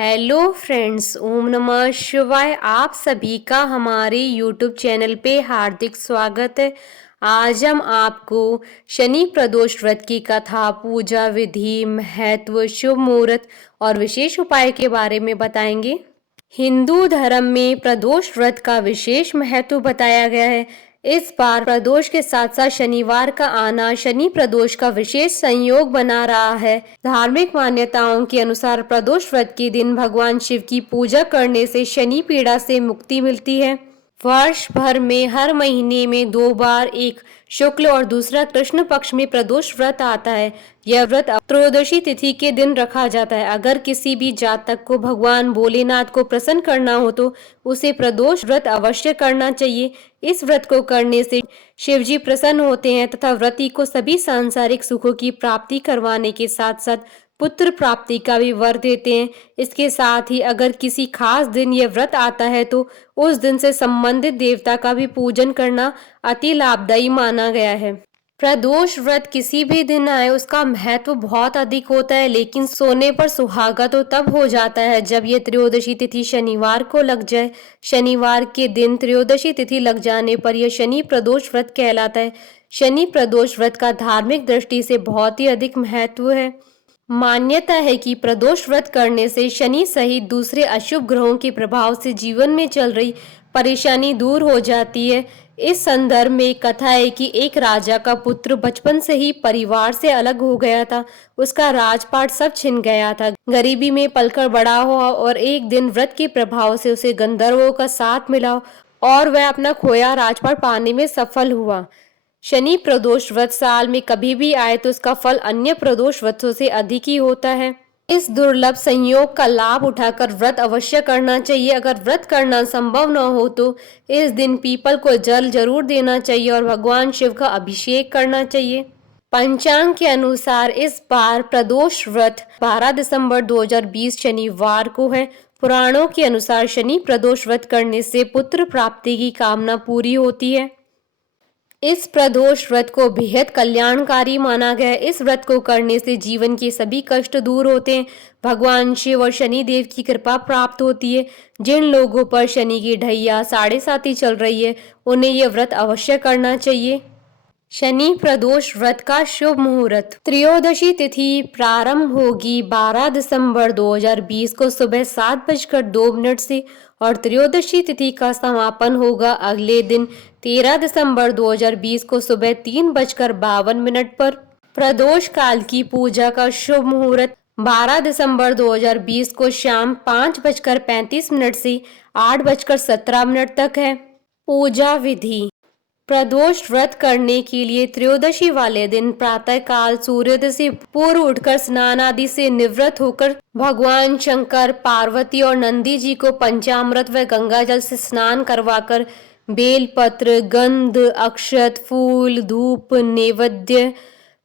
Hello friends, ओम नमः शिवाय। आप सभी का हमारे यूट्यूब चैनल पे हार्दिक स्वागत है। आज हम आपको शनि प्रदोष व्रत की कथा, पूजा विधि, महत्व, शुभ मुहूर्त और विशेष उपाय के बारे में बताएंगे। हिंदू धर्म में प्रदोष व्रत का विशेष महत्व बताया गया है। इस बार प्रदोष के साथ साथ शनिवार का आना शनि प्रदोष का विशेष संयोग बना रहा है। धार्मिक मान्यताओं के अनुसार प्रदोष व्रत के दिन भगवान शिव की पूजा करने से शनि पीड़ा से मुक्ति मिलती है। वर्ष भर में हर महीने में 2 बार, एक शुक्ल और दूसरा कृष्ण पक्ष में प्रदोष व्रत आता है। यह व्रत त्रयोदशी तिथि के दिन रखा जाता है। अगर किसी भी जातक को भगवान भोलेनाथ को प्रसन्न करना हो तो उसे प्रदोष व्रत अवश्य करना चाहिए। इस व्रत को करने से शिव जी प्रसन्न होते हैं तथा व्रती को सभी सांसारिक सुखों की प्राप्ति करवाने के साथ साथ पुत्र प्राप्ति का भी वर देते हैं। इसके साथ ही अगर किसी खास दिन यह व्रत आता है तो उस दिन से संबंधित देवता का भी पूजन करना अति लाभदायी माना गया है। प्रदोष व्रत किसी भी दिन आए उसका महत्व बहुत अधिक होता है, लेकिन सोने पर सुहागा तो तब हो जाता है जब ये त्रयोदशी तिथि शनिवार को लग जाए। शनिवार के दिन त्रयोदशी तिथि लग जाने पर यह शनि प्रदोष व्रत कहलाता है। शनि प्रदोष व्रत का धार्मिक दृष्टि से बहुत ही अधिक महत्व है। मान्यता है कि प्रदोष व्रत करने से शनि सहित दूसरे अशुभ ग्रहों के प्रभाव से जीवन में चल रही परेशानी दूर हो जाती है। इस संदर्भ में एक कथा है कि एक राजा का पुत्र बचपन से ही परिवार से अलग हो गया था। उसका राजपाट सब छिन गया था। गरीबी में पलकर बड़ा हुआ और एक दिन व्रत के प्रभाव से उसे गंधर्वों का साथ मिला और वह अपना खोया राजपाट पाने में सफल हुआ। शनि प्रदोष व्रत साल में कभी भी आए तो उसका फल अन्य प्रदोष व्रतों से अधिक ही होता है। इस दुर्लभ संयोग का लाभ उठाकर व्रत अवश्य करना चाहिए। अगर व्रत करना संभव न हो तो इस दिन पीपल को जल जरूर देना चाहिए और भगवान शिव का अभिषेक करना चाहिए। पंचांग के अनुसार इस बार प्रदोष व्रत 12 दिसंबर 2020 शनिवार को है। पुराणों के अनुसार शनि प्रदोष व्रत करने से पुत्र प्राप्ति की कामना पूरी होती है। इस प्रदोष व्रत को बेहद कल्याणकारी माना गया है। इस व्रत को करने से जीवन के सभी कष्ट दूर होते हैं। भगवान शिव और शनि देव की कृपा प्राप्त होती है। जिन लोगों पर शनि की ढैया 7.5 चल रही है उन्हें यह व्रत अवश्य करना चाहिए। शनि प्रदोष व्रत का शुभ मुहूर्त। त्रयोदशी तिथि प्रारंभ होगी 12 दिसंबर 2020 को सुबह 7:02 से और त्रयोदशी तिथि का समापन होगा अगले दिन 13 दिसंबर 2020 को सुबह 3:52 पर। प्रदोष काल की पूजा का शुभ मुहूर्त 12 दिसंबर 2020 को शाम 5:35 से 8:17 तक है। पूजा विधि। प्रदोष व्रत करने के लिए त्रयोदशी वाले दिन प्रातः काल सूर्योदय से पूर्व उठकर स्नान आदि से निवृत्त होकर भगवान शंकर, पार्वती और नंदी जी को पंचामृत व गंगा जल से स्नान करवाकर बेलपत्र, गंध, अक्षत, फूल, धूप, नैवेद्य,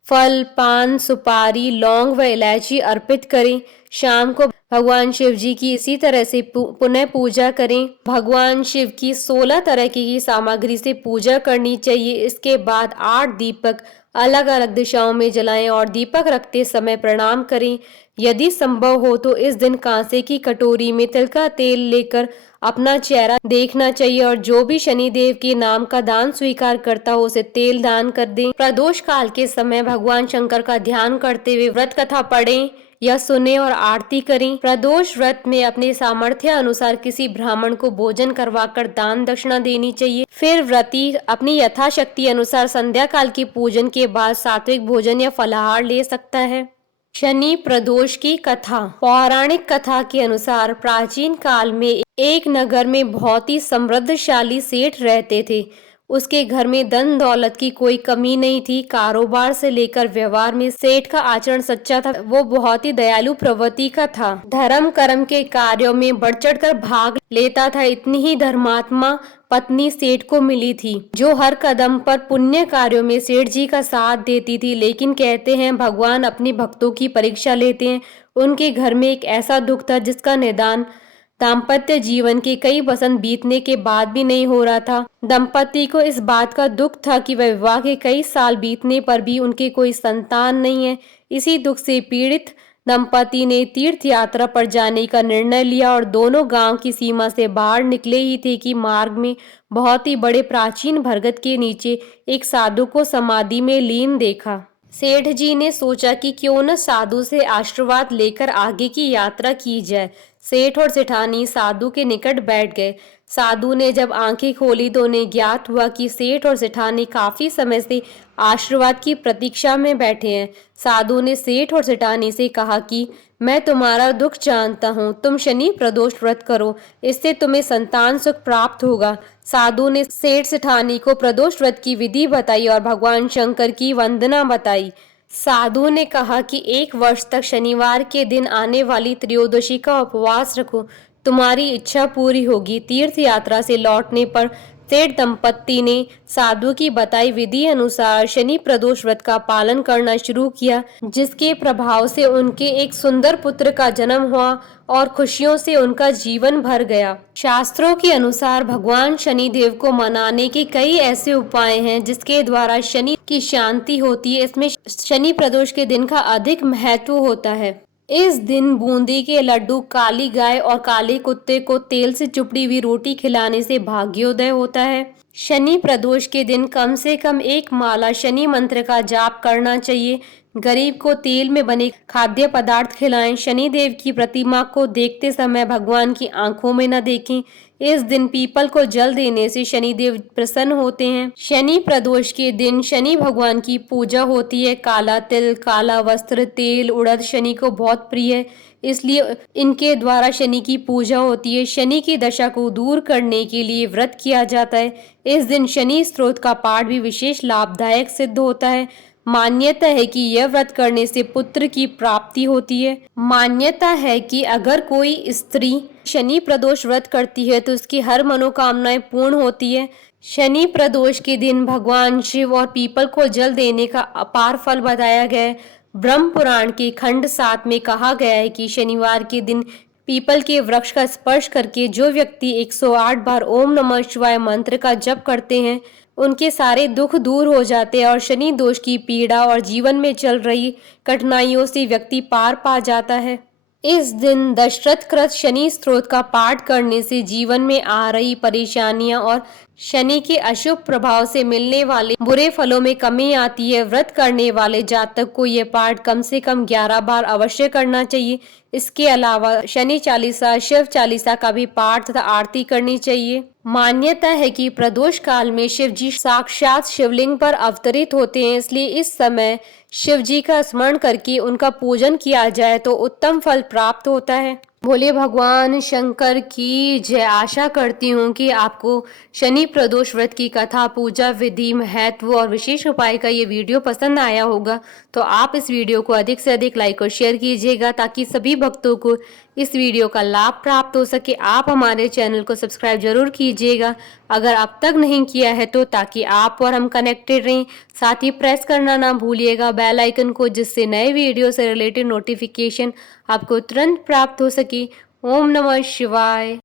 फल, पान, सुपारी, लौंग व इलायची अर्पित करें। शाम को भगवान शिव जी की इसी तरह से पुनः पूजा करें। भगवान शिव की 16 तरह की सामग्री से पूजा करनी चाहिए। इसके बाद 8 दीपक अलग अलग दिशाओं में जलाएं और दीपक रखते समय प्रणाम करें। यदि संभव हो तो इस दिन कांसे की कटोरी में तिल का तेल लेकर अपना चेहरा देखना चाहिए और जो भी शनि देव के नाम का दान स्वीकार करता हो उसे तेल दान कर दें। प्रदोष काल के समय भगवान शंकर का ध्यान करते हुए व्रत कथा पढ़ें या सुने और आरती करें। प्रदोष व्रत में अपने सामर्थ्य अनुसार किसी ब्राह्मण को भोजन करवाकर दान दक्षिणा देनी चाहिए। फिर व्रती अपनी यथाशक्ति अनुसार संध्या काल के पूजन के बाद सात्विक भोजन या फलाहार ले सकता है। शनि प्रदोष की कथा। पौराणिक कथा के अनुसार प्राचीन काल में एक नगर में बहुत ही समृद्धशाली सेठ रहते थे। उसके घर में धन दौलत की कोई कमी नहीं थी। कारोबार से लेकर व्यवहार में सेठ का आचरण सच्चा था। वो बहुत ही दयालु प्रवृत्ति का था। धर्म कर्म के कार्यों में बढ़ चढ़ कर भाग लेता था। इतनी ही धर्मात्मा पत्नी सेठ को मिली थी जो हर कदम पर पुण्य कार्यों में सेठ जी का साथ देती थी। लेकिन कहते हैं भगवान अपने भक्तों की परीक्षा लेते हैं। उनके घर में एक ऐसा दुख था जिसका निदान दाम्पत्य जीवन के कई वसंत बीतने के बाद भी नहीं हो रहा था। दंपति को इस बात का दुख था कि वह विवाह के कई साल बीतने पर भी उनके कोई संतान नहीं है। इसी दुख से पीड़ित दंपति ने तीर्थ यात्रा पर जाने का निर्णय लिया और दोनों गांव की सीमा से बाहर निकले ही थे कि मार्ग में बहुत ही बड़े प्राचीन बरगद के नीचे एक साधु को समाधि में लीन देखा। सेठ जी ने सोचा कि क्यों न साधु से आशीर्वाद लेकर आगे की यात्रा की जाए। सेठ और सेठानी साधु के निकट बैठ गए। साधु ने जब आंखें खोली तो उन्हें ज्ञात हुआ कि सेठ और सेठानी काफी समय से आशीर्वाद की प्रतीक्षा में बैठे हैं। साधु ने सेठ और सेठानी से कहा कि मैं तुम्हारा दुख जानता हूँ, तुम शनि प्रदोष व्रत करो, इससे तुम्हें संतान सुख प्राप्त होगा। साधु ने सेठ सेठानी को प्रदोष व्रत की विधि बताई और भगवान शंकर की वंदना बताई। साधु ने कहा कि 1 वर्ष तक शनिवार के दिन आने वाली त्रयोदशी का उपवास रखो, तुम्हारी इच्छा पूरी होगी। तीर्थ यात्रा से लौटने पर सेठ दंपत्ति ने साधु की बताई विधि अनुसार शनि प्रदोष व्रत का पालन करना शुरू किया, जिसके प्रभाव से उनके एक सुंदर पुत्र का जन्म हुआ और खुशियों से उनका जीवन भर गया। शास्त्रों के अनुसार भगवान शनि देव को मनाने के कई ऐसे उपाय हैं जिसके द्वारा शनि की शांति होती है। इसमें शनि प्रदोष के दिन का अधिक महत्व होता है। इस दिन बूंदी के लड्डू, काली गाय और काले कुत्ते को तेल से चुपड़ी हुई रोटी खिलाने से भाग्योदय होता है। शनि प्रदोष के दिन कम से कम 1 माला शनि मंत्र का जाप करना चाहिए। गरीब को तेल में बने खाद्य पदार्थ खिलाएं। शनि देव की प्रतिमा को देखते समय भगवान की आंखों में न देखें। इस दिन पीपल को जल देने से शनि देव प्रसन्न होते हैं। शनि प्रदोष के दिन शनि भगवान की पूजा होती है। काला तिल, काला वस्त्र, तेल, उड़द शनि को बहुत प्रिय है, इसलिए इनके द्वारा शनि की पूजा होती है। शनि की दशा को दूर करने के लिए व्रत किया जाता है। इस दिन शनि स्तोत्र का पाठ भी विशेष लाभदायक सिद्ध होता है। मान्यता है कि यह व्रत करने से पुत्र की प्राप्ति होती है। मान्यता है कि अगर कोई स्त्री शनि प्रदोष व्रत करती है तो उसकी हर मनोकामनाएं पूर्ण होती है। शनि प्रदोष के दिन भगवान शिव और पीपल को जल देने का अपार फल बताया गया है। ब्रह्म पुराण के खंड 7 में कहा गया है कि शनिवार के दिन पीपल के वृक्ष का स्पर्श करके जो व्यक्ति 108 बार ओम नमः शिवाय मंत्र का जप करते हैं, उनके सारे दुख दूर हो जाते हैं और शनि दोष की पीड़ा और जीवन में चल रही कठिनाइयों से व्यक्ति पार पा जाता है। इस दिन दशरथ कृत शनि स्तोत्र का पाठ करने से जीवन में आ रही परेशानियां और शनि के अशुभ प्रभाव से मिलने वाले बुरे फलों में कमी आती है। व्रत करने वाले जातक को यह पाठ कम से कम 11 बार अवश्य करना चाहिए। इसके अलावा शनि चालीसा, शिव चालीसा का भी पाठ तथा आरती करनी चाहिए। मान्यता है कि प्रदोष काल में शिव जी साक्षात शिवलिंग पर अवतरित होते हैं, इसलिए इस समय शिव जी का स्मरण करके उनका पूजन किया जाए तो उत्तम फल प्राप्त होता है। भोले भगवान शंकर की जय। आशा करती हूँ कि आपको शनि प्रदोष व्रत की कथा, पूजा विधि, महत्व और विशेष उपाय का ये वीडियो पसंद आया होगा। तो आप इस वीडियो को अधिक से अधिक लाइक और शेयर कीजिएगा ताकि सभी भक्तों को इस वीडियो का लाभ प्राप्त हो सके। आप हमारे चैनल को सब्सक्राइब जरूर कीजिएगा अगर अब तक नहीं किया है तो, ताकि आप और हम कनेक्टेड रहें। साथ ही प्रेस करना ना भूलिएगा बेल आइकन को, जिससे नए वीडियो से रिलेटेड नोटिफिकेशन आपको तुरंत प्राप्त हो सके। ओम नमः शिवाय।